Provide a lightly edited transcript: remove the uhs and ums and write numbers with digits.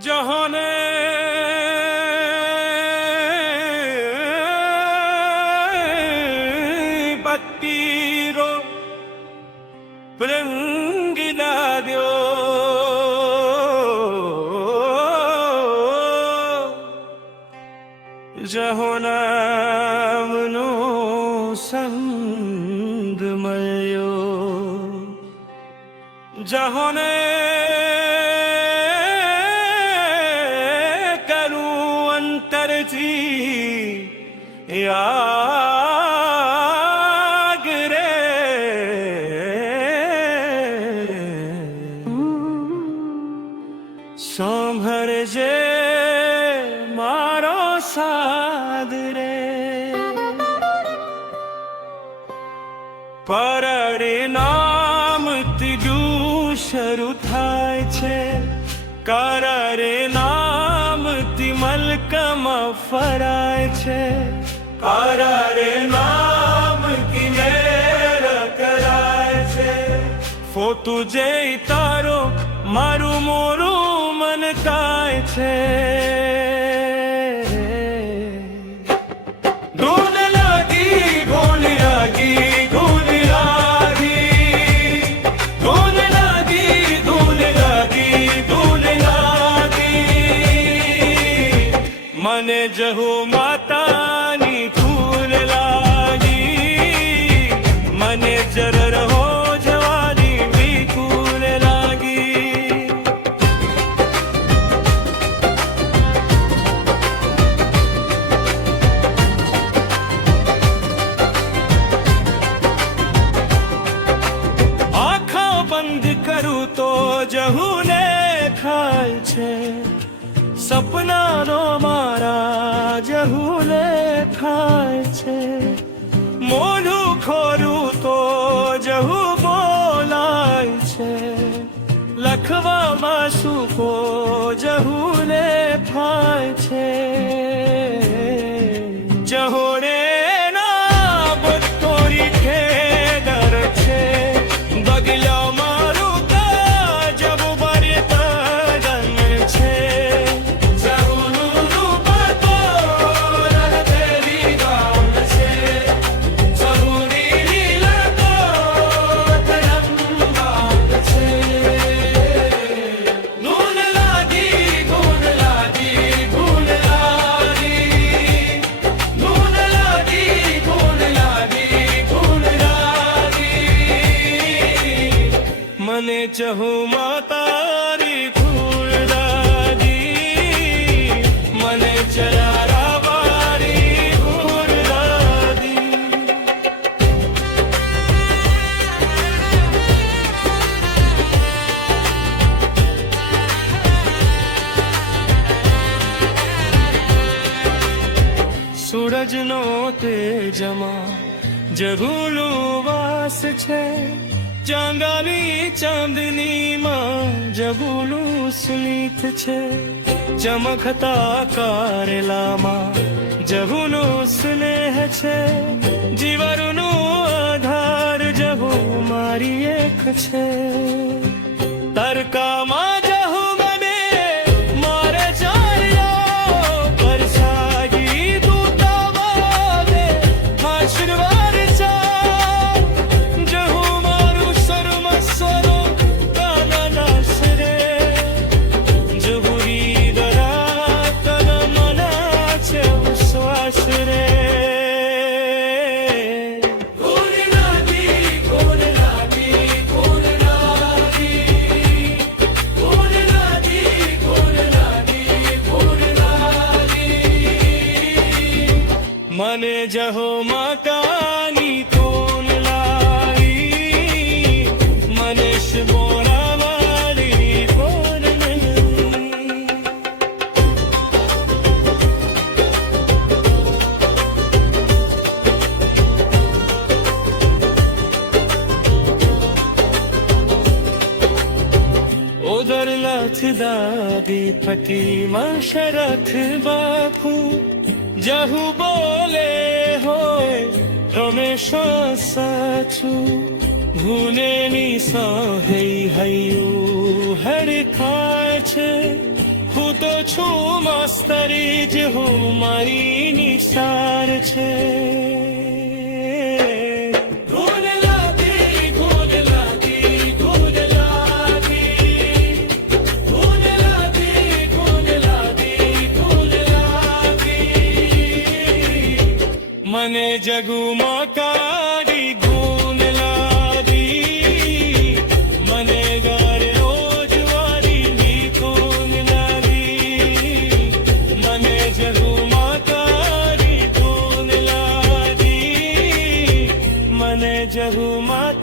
जहाने बत्तीरो रंगिना दो जहोनामनो संग मयो जहोने याग रे सांभर जे मारो साद रे परिणाम तीजू शरू थाय छे करारे नाम ती मलकमा फराय छे करारे नाम की मेर कराय छे फोटू जे तारो मारू मोरू मन काय छे धूल लागी धूल लागी धूल लागी धूल लागी धूल लागी धूल लागी मने जहू मातानी धूल लागी मने जरर हो जवानी भी धूल लागी आँखा बंद करूँ तो जहू ने खाय छे सपना नो मारा जहूले खाय छे मोढू खोरू तो जहू बोलाय छे लखवा मासू को जहूले खाय छे जहोड़े ना बतोरी के डर छे बगला मारू का जब बरता गन छे मने चहु मातारी धूल लागी मने चरारा बारी धूल लागी सूरज नो तेजमा जगुलू वास छे चांदानी चांदनी मां जगुलू स्मित छे चमकता कारेला मां जगुलू स्नेह छे जीवरनु आधार जहू मारी एक छे तरका मां जहू मने मारे चारिया परसागी दूता वाले आशीर्वाद मने जहो मकानी कौन लाई मनीष बोरा वाली कौन नहीं उधर लाथ दादी फटी मशरथ बापू जहू बोले होय रमेशा साचू भूने नी सा है हयू हर खाय छे છું માસ્તરી જ હું મારી નિસાર છે ધૂન લાગી ધૂન લાગી ધૂન લાગી ધૂન લાગી ધૂન લાગી ધૂન લાગી મને જગમાં કાઢી ધૂન લાગી મને ગાર રોજ વારી ધૂન લાગી મને જગમાં કાઢી ધૂન લાગી મને જગમાં